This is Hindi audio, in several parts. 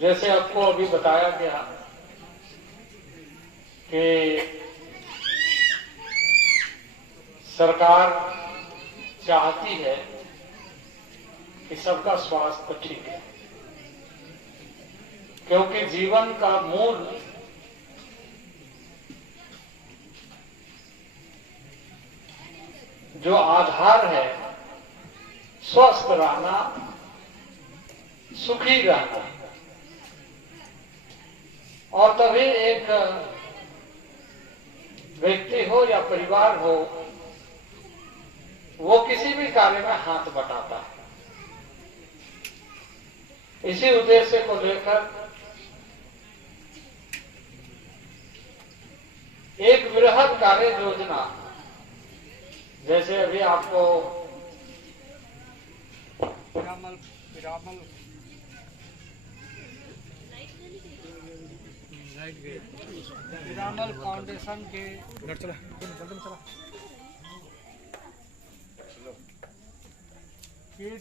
जैसे आपको अभी बताया गया कि सरकार चाहती है कि सबका स्वास्थ्य ठीक है, क्योंकि जीवन का मूल जो आधार है स्वस्थ रहना, सुखी रहना। और तभी एक व्यक्ति हो या परिवार हो, वो किसी भी कार्य में हाथ बटाता है। इसी उद्देश्य को लेकर एक बृहद कार्य योजना, जैसे अभी आपको पिरामल फाउंडेशन के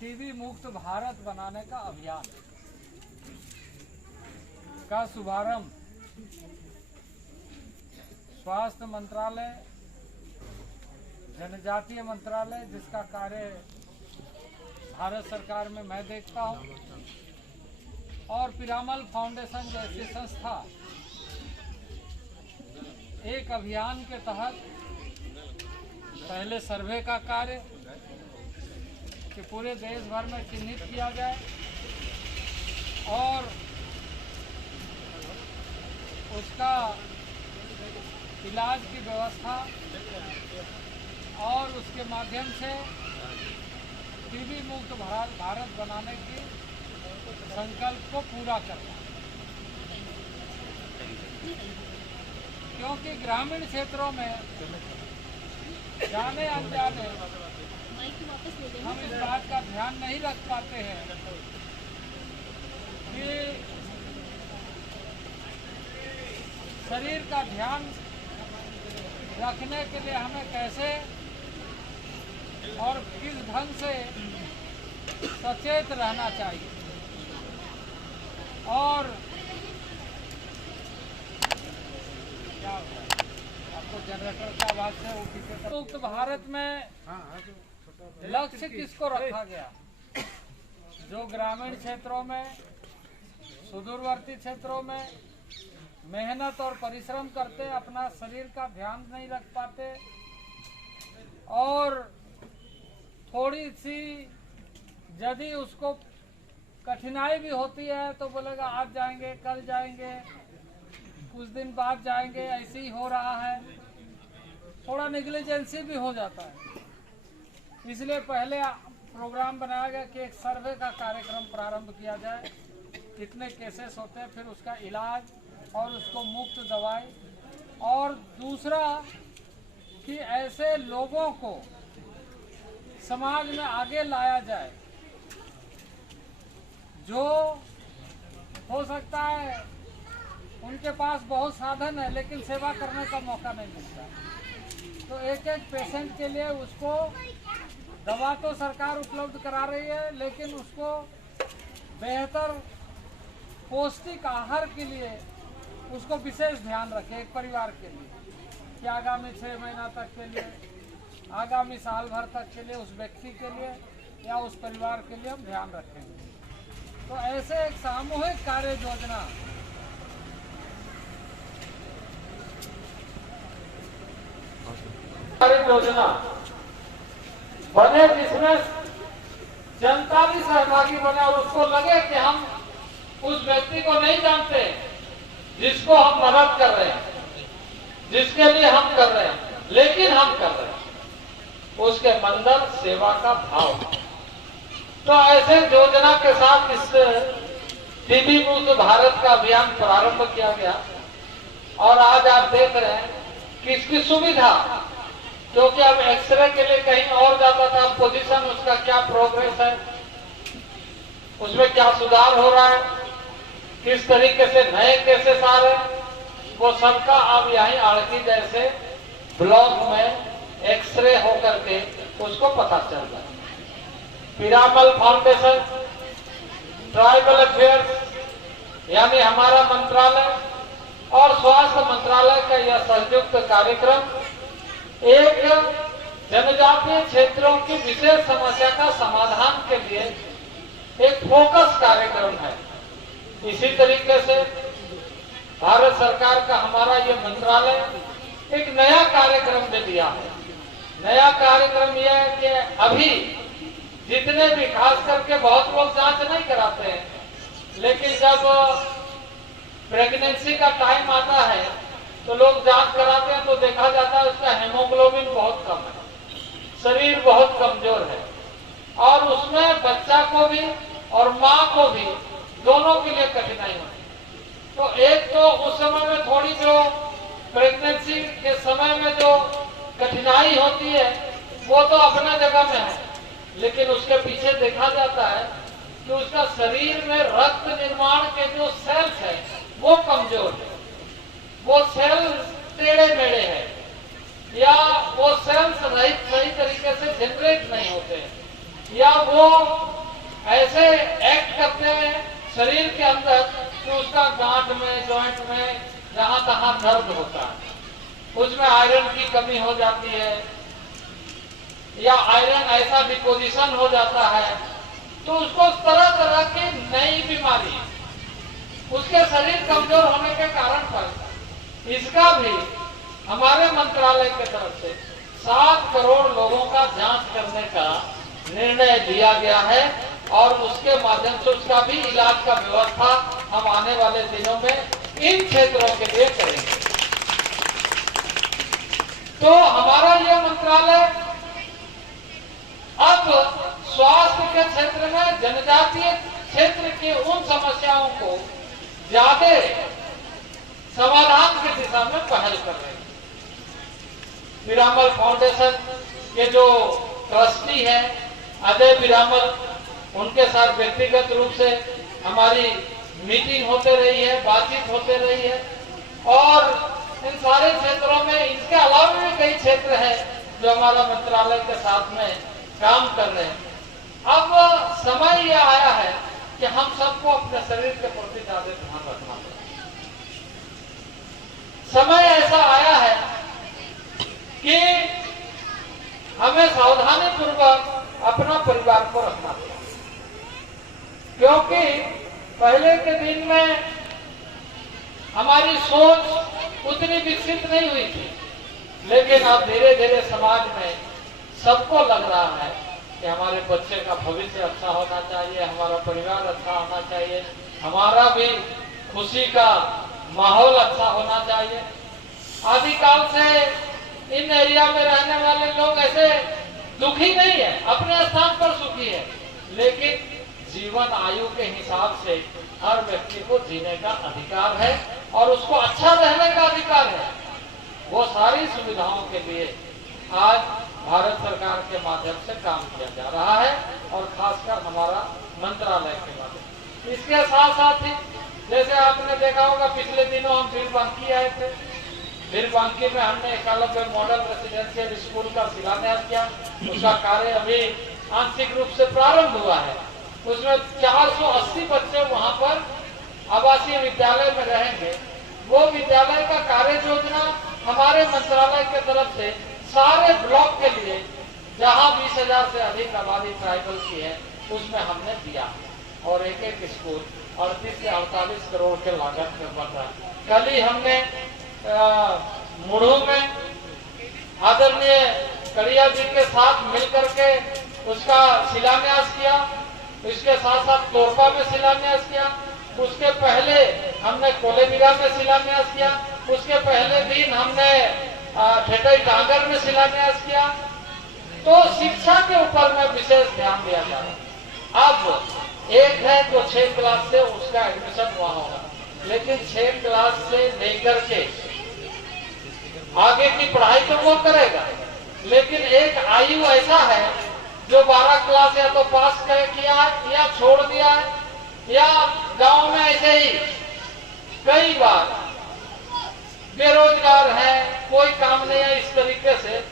टीबी मुक्त भारत बनाने का अभियान का शुभारंभ स्वास्थ्य मंत्रालय, जनजातीय मंत्रालय, जिसका कार्य भारत सरकार में मैं देखता हूँ, और पिरामल फाउंडेशन जैसी संस्था एक अभियान के तहत पहले सर्वे का कार्य कि पूरे देश भर में चिन्हित किया जाए और उसका इलाज की व्यवस्था और उसके माध्यम से टीबी मुक्त भारत बनाने की संकल्प को पूरा करना। क्योंकि ग्रामीण क्षेत्रों में जाने अनजाने हम इस बात का ध्यान नहीं रख पाते हैं कि शरीर का ध्यान रखने के लिए हमें कैसे और किस ढंग से सचेत रहना चाहिए। और क्या आपको जनरेटर का आवाज से वो पीछे मुक्त भारत में लक्ष्य किसको रखा गया? जो ग्रामीण क्षेत्रों में, सुदूरवर्ती क्षेत्रों में मेहनत और परिश्रम करते, अपना शरीर का ध्यान नहीं रख पाते और थोड़ी सी यदि उसको कठिनाई भी होती है तो बोलेगा आज जाएंगे, कल जाएंगे, कुछ दिन बाद जाएंगे, ऐसे ही हो रहा है, थोड़ा नेग्लिजेंसी भी हो जाता है। इसलिए पहले प्रोग्राम बनाया गया कि एक सर्वे का कार्यक्रम प्रारंभ किया जाए, कितने केसेस होते हैं, फिर उसका इलाज और उसको मुफ्त दवाई, और दूसरा कि ऐसे लोगों को समाज में आगे लाया जाए जो हो सकता है उनके पास बहुत साधन है लेकिन सेवा करने का मौका नहीं मिलता। तो एक एक पेशेंट के लिए उसको दवा तो सरकार उपलब्ध करा रही है, लेकिन उसको बेहतर पौष्टिक आहार के लिए उसको विशेष ध्यान रखें एक परिवार के लिए कि आगामी 6 महीना तक के लिए, आगामी साल भर तक के लिए उस व्यक्ति के लिए या उस परिवार के लिए हम ध्यान रखेंगे। तो ऐसे एक सामूहिक कार्य योजना बने जिसमें जनता भी सहभागी बने और उसको लगे कि हम उस व्यक्ति को नहीं जानते जिसको हम मदद कर रहे हैं, जिसके लिए हम कर रहे हैं, लेकिन हम कर रहे हैं, उसके अंदर सेवा का भाव। तो ऐसे योजना के साथ इस टीबी मुक्त भारत का अभियान प्रारंभ किया गया। और आज आप देख रहे हैं कि इसकी सुविधा, क्योंकि अब एक्सरे के लिए कहीं और जाता था, पोजीशन उसका क्या प्रोग्रेस है, उसमें क्या सुधार हो रहा है, किस तरीके से नए केसेस आ रहे हैं, वो सबका अब यहीं आड़की जैसे ब्लॉक में एक्सरे होकर के उसको पता चल रहा है। पिरामल फाउंडेशन, ट्राइबल अफेयर्स, यानी हमारा मंत्रालय और स्वास्थ्य मंत्रालय का यह संयुक्त कार्यक्रम एक जनजातीय क्षेत्रों की विशेष समस्या का समाधान के लिए एक फोकस कार्यक्रम है। इसी तरीके से भारत सरकार का हमारा ये मंत्रालय एक नया कार्यक्रम ले लिया है। नया कार्यक्रम यह है कि अभी जितने भी, खास करके बहुत लोग जांच नहीं कराते हैं, लेकिन जब प्रेगनेंसी का टाइम आता है तो लोग जांच कराते हैं तो देखा जाता है उसका हेमोग्लोबिन बहुत कम है, शरीर बहुत कमजोर है और उसमें बच्चा को भी और माँ को भी दोनों के लिए कठिनाई होती है। तो एक तो उस समय में थोड़ी जो प्रेगनेंसी के समय में जो कठिनाई होती है वो तो अपने जगह में है, लेकिन उसके पीछे देखा जाता है कि उसका शरीर में रक्त निर्माण के जो सेल्स है वो कमजोर है, वो सेल्स टेढ़े मेढ़े हैं या वो सेल्स सही तरीके से जनरेट नहीं होते हैं या वो ऐसे एक्ट करते हैं शरीर के अंदर कि उसका गांठ में, जॉइंट में जहां तहां दर्द होता है, उसमें आयरन की कमी हो जाती है या आयरन ऐसा डिपोजिशन हो जाता है, तो उसको तरह तरह की नई बीमारी उसके शरीर कमजोर होने के कारण पर इसका भी हमारे मंत्रालय की तरफ से 7 करोड़ लोगों का जांच करने का निर्णय लिया गया है और उसके माध्यम से उसका भी इलाज का व्यवस्था हम आने वाले दिनों में इन क्षेत्रों के लिए करेंगे। तो हमारा यह मंत्रालय अब स्वास्थ्य के क्षेत्र में जनजातीय क्षेत्र की उन समस्याओं को ज्यादा समाधान की दिशा में पहल कर रहे हैं। पीरामल फाउंडेशन के जो ट्रस्टी हैं अजय पीरामल, उनके साथ व्यक्तिगत रूप से हमारी मीटिंग होते रही है, बातचीत होते रही है और इन सारे क्षेत्रों में इसके अलावा भी कई क्षेत्र हैं जो हमारा मंत्रालय के साथ में काम कर रहे हैं। अब समय यह आया है कि हम सबको अपने शरीर के प्रति ज्यादा ध्यान रखना पड़ेगा। समय ऐसा आया है कि हमें सावधानी पूर्वक अपना परिवार को रखना पड़ेगा, क्योंकि पहले के दिन में हमारी सोच उतनी विकसित नहीं हुई थी, लेकिन अब धीरे धीरे समाज में सबको लग रहा है कि हमारे बच्चे का भविष्य अच्छा होना चाहिए, हमारा परिवार अच्छा होना चाहिए, हमारा भी खुशी का माहौल अच्छा होना चाहिए। आदिकाल से इन एरिया में रहने वाले लोग ऐसे दुखी नहीं है, अपने स्थान पर सुखी है, लेकिन जीवन आयु के हिसाब से हर व्यक्ति को जीने का अधिकार है और उसको अच्छा रहने का अधिकार है। वो सारी सुविधाओं के लिए आज भारत सरकार के माध्यम से काम किया जा रहा है और खासकर हमारा मंत्रालय के माध्यम। इसके साथ साथ ही जैसे आपने देखा होगा पिछले दिनों हम बीरबांकी आए थे। बीरबांकी में हमने एकलव्य मॉडल रेसिडेंशियल स्कूल का शिलान्यास किया। उसका कार्य अभी आंशिक रूप से प्रारंभ हुआ है। उसमें 480 बच्चे वहां पर आवासीय विद्यालय में रहेंगे। वो विद्यालय का कार्य योजना हमारे मंत्रालय के तरफ से सारे ब्लॉक के लिए जहां 20,000 से अधिक आबादी ट्राइबल की है उसमें हमने दिया और एक एक स्कूल 38 से 48 करोड़ के लागत में बन रहा है। कल ही हमने मुढ़ू में आदरणीय कड़िया जी के साथ मिलकर के उसका शिलान्यास किया। इसके साथ साथ तोरपा में शिलान्यास किया। उसके पहले हमने कोलेबिरा में शिलान्यास किया। उसके पहले दिन हमने ठेठई डांगर में शिलान्यास किया। तो शिक्षा के ऊपर में विशेष ध्यान दिया जा रहा है। अब एक है तो 6 क्लास से उसका एडमिशन वहां होगा, लेकिन 6 क्लास से लेकर के आगे की पढ़ाई तो वो करेगा, लेकिन एक आयु ऐसा है जो 12 क्लास या तो पास किया या छोड़ दिया है या गांव में ऐसे ही कई बार बेरोजगार है, कोई काम नहीं है, इस तरीके से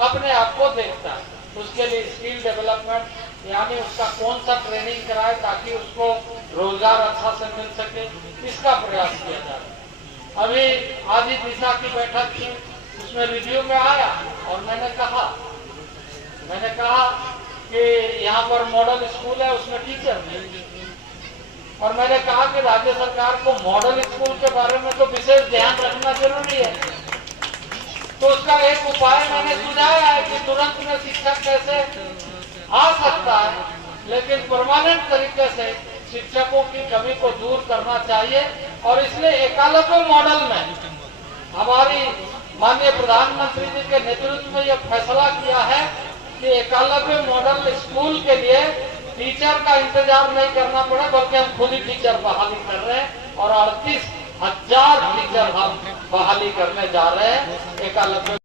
अपने आप को देखता है। उसके लिए स्किल डेवलपमेंट यानी उसका कौन सा ट्रेनिंग कराए ताकि उसको रोजगार अच्छा से मिल सके, इसका प्रयास किया जा रहा है। अभी आज ही दिशा की बैठक थी, उसमें रिव्यू में आया और मैंने कहा कि यहाँ पर मॉडल स्कूल है, उसमें टीचर नहीं, और मैंने कहा कि राज्य सरकार को मॉडल स्कूल के बारे में तो विशेष ध्यान रखना जरूरी है। तो उसका एक उपाय मैंने सुझाया है कि तुरंत में शिक्षक कैसे आ सकता है, लेकिन परमानेंट तरीके से शिक्षकों की कमी को दूर करना चाहिए। और इसलिए एकलव्य मॉडल में हमारी माननीय प्रधानमंत्री जी के नेतृत्व में यह फैसला किया है कि एकलव्य मॉडल स्कूल के लिए टीचर का इंतजार नहीं करना पड़े, बल्कि हम खुद ही टीचर बहाली कर रहे हैं और 38,000 टीचर हम बहाली करने जा रहे हैं एकलव्य